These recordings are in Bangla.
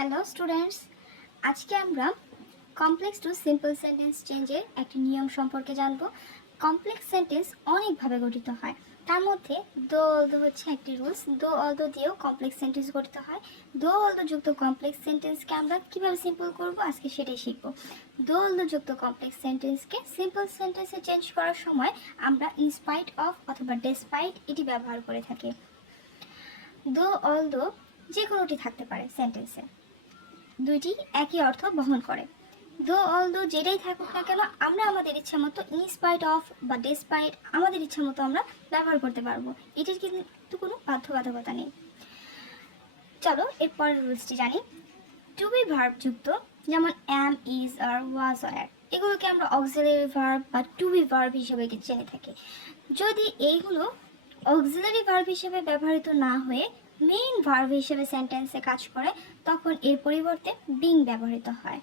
হ্যালো স্টুডেন্টস, আজকে আমরা কমপ্লেক্স টু সিম্পল সেন্টেন্স চেঞ্জের একটি নিয়ম সম্পর্কে জানব। কমপ্লেক্স সেন্টেন্স অনেকভাবে গঠিত হয়, তার মধ্যে দো অলদো হচ্ছে একটি রুলস। দো অলদো দিয়েও কমপ্লেক্স সেন্টেন্স গঠিত হয়। দো অলদো যুক্ত কমপ্লেক্স সেন্টেন্সকে আমরা কীভাবে সিম্পল করব আজকে সেটাই শিখব। দো অলদো যুক্ত কমপ্লেক্স সেন্টেন্সকে সিম্পল সেন্টেন্সে চেঞ্জ করার সময় আমরা ইনস্পাইট অফ অথবা ডেসপাইট এটি ব্যবহার করে থাকি। দো অলদো যে কোনোটি থাকতে পারে সেন্টেন্সে, দুইটি একই অর্থ বহন করে। দো অলদো যেটাই থাকুক না কেন আমরা আমাদের ইচ্ছা মতো ইনস্পাইট অফ বা ডেসপাইট আমাদের ইচ্ছা মতো আমরা ব্যবহার করতে পারবো, এটির কিন্তু কোনো বাধ্যবাধকতা নেই। চলো এরপরের রুলসটি জানি। টু বি ভার্ব যুক্ত যেমন অ্যাম, ইজ, আর, ওয়াজ, আর, এগুলোকে আমরা অক্সিলারি ভার্ব বা টু বি ভার্ব হিসেবে জেনে থাকি। যদি এইগুলো অক্সিলারি ভার্ব হিসেবে ব্যবহৃত না হয়ে মেইন ভার্ব হিসেবে সেন্টেন্সে কাজ করে তখন এর পরিবর্তে বিং ব্যবহৃত হয়।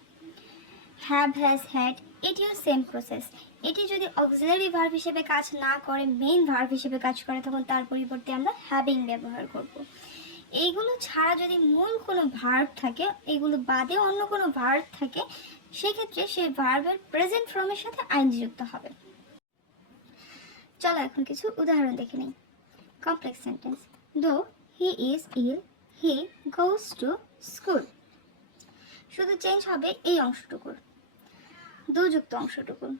হ্যাভ, হ্যাজ, হ্যাড এটিও সেম প্রসেস। এটি যদি অক্সিলারি ভার্ব হিসেবে কাজ না করে মেইন ভার্ব হিসেবে কাজ করে তখন তার পরিবর্তে আমরা হ্যাভিং ব্যবহার করব। এইগুলো ছাড়া যদি মূল কোনো ভার্ব থাকে, এগুলো বাদে অন্য কোনো ভার্ব থাকে, সেক্ষেত্রে সেই ভার্বের প্রেজেন্ট ফর্মের সাথে আইএনজি যুক্ত হবে। চলো এখন কিছু উদাহরণ দেখে নিই। Complex sentence. Though he is ill, he goes to school. শুধু চেঞ্জ হবে এই অংশটুকুর, দো যুক্ত অংশটুকুর।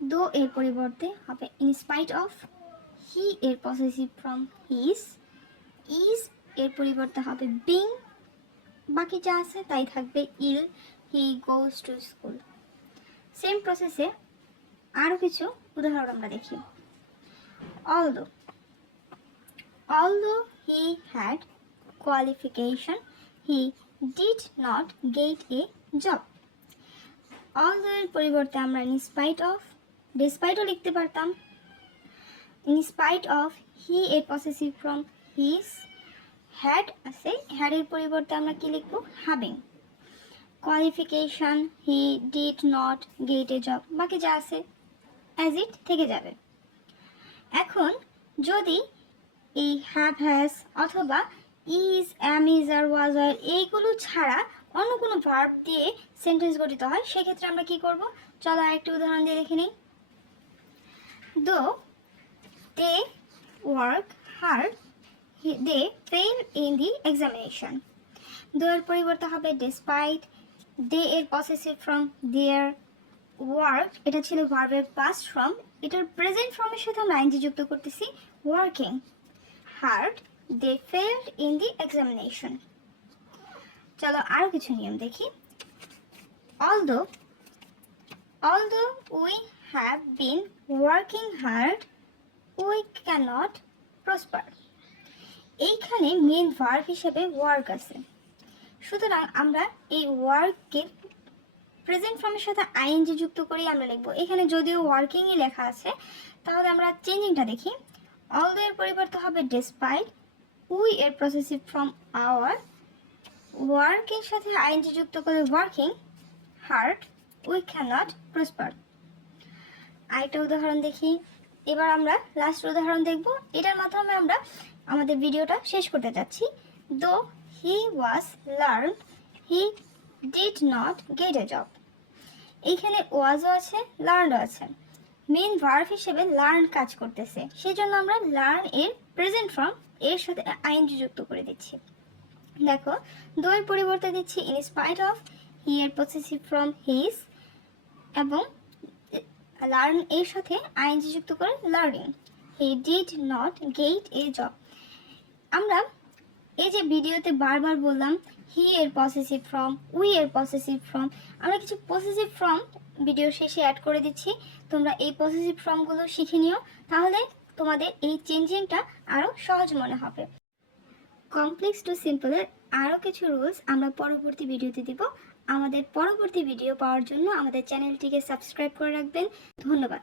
দো এর পরিবর্তে হবে ইনস্পাইট অফ, হি এর পসেসিভ ফর্ম হিজ, ইজ এর পরিবর্তে হবে বিং, বাকি যা আছে তাই থাকবে ইল, he goes to school. Same প্রসেসে আরও কিছু উদাহরণ আমরা দেখি। Although he had qualification, he did not get a job. Although এর পরিবর্তে আমরা in spite of, despite ও লিখতে পারতাম। In spite of, he এর possessive form his, had আছে, had এর পরিবর্তে আমরা কি লিখব? having. Qualification, he did not get a job, বাকি যা আছে as it থেকে যাবে। এখন যদি এই হ্যাভ, হ্যাজ অথবা ইজ, অ্যাম, ইজ, আর, ওয়াজ, আর এইগুলো ছাড়া অন্য কোনো ভার্ব দিয়ে সেন্টেন্স গঠিত হয়, সেক্ষেত্রে আমরা কি করব? চলো আরেকটি উদাহরণ দিয়ে দেখে নিই। Though they work hard, they fail in the examination. Though এর পরিবর্তে হবে ডেসপাইট, দে এর পসেসিভ ফর্ম দেয়ার, ওয়ার্ক এটা ছিল ভার্বের পাস্ট ফর্ম, এটার প্রেজেন্ট ফর্মের সাথে আমরা আইএনজি যুক্ত করতেছি working hard, they failed in the examination. চলো আরো কিছু নিয়ম দেখি। Although we have been working hard, we cannot prosper. এইখানে মেইন ভার্ব হিসেবে ওয়ার্ক আছে, সুতরাং আমরা এই ওয়ার্ককে প্রেজেন্ট ফর্মের সাথে আইএনজি যুক্ত করে আমরা লিখব। এখানে যদিও ওয়ার্কিংই লেখা আছে, তাহলে আমরা চেঞ্জিংটা দেখি। Although এর পরিবর্তে হবে despite, we এর পসেসিভ ফর্ম our, work এর সাথে আইএনজি যুক্ত করে working hard, we cannot prosper. আরেকটা উদাহরণ দেখি। এবার আমরা লাস্ট উদাহরণ দেখব, এটার মাধ্যমে আমরা আমাদের ভিডিওটা শেষ করতে যাচ্ছি। Though he was learned, he did not get a job. এইখানে ওয়াজও আছে, লার্নও আছে। মেইন ভার্ব হিসেবে লার্ন কাজ করতেছে, সেই জন্য আমরা লার্ন এর প্রেজেন্ট ফর্ম এর সাথে আইএনজি যুক্ত করে দিচ্ছি। দেখো, দো এর পরিবর্তে দিচ্ছি ইন স্পাইট অফ, হি এর পসেসিভ ফর্ম হিজ, এবং লার্ন এর সাথে আইএনজি যুক্ত করে learning, he did not get A job. আমরা এই যে ভিডিওতে বারবার বললাম হি এর পসেসিভ ফর্ম, উই এর পসেসিভ ফর্ম, আমরা কিছু পসেসিভ ফর্ম ভিডিও শেষে অ্যাড করে দিচ্ছি। তোমরা এই পসেসিভ ফর্মগুলো শিখে নিও, তাহলে তোমাদের এই চেঞ্জিংটা আরও সহজ মনে হবে। কমপ্লেক্স টু সিম্পলের আরও কিছু রুলস আমরা পরবর্তী ভিডিওতে দিব। আমাদের পরবর্তী ভিডিও পাওয়ার জন্য আমাদের চ্যানেলটিকে সাবস্ক্রাইব করে রাখবেন। ধন্যবাদ।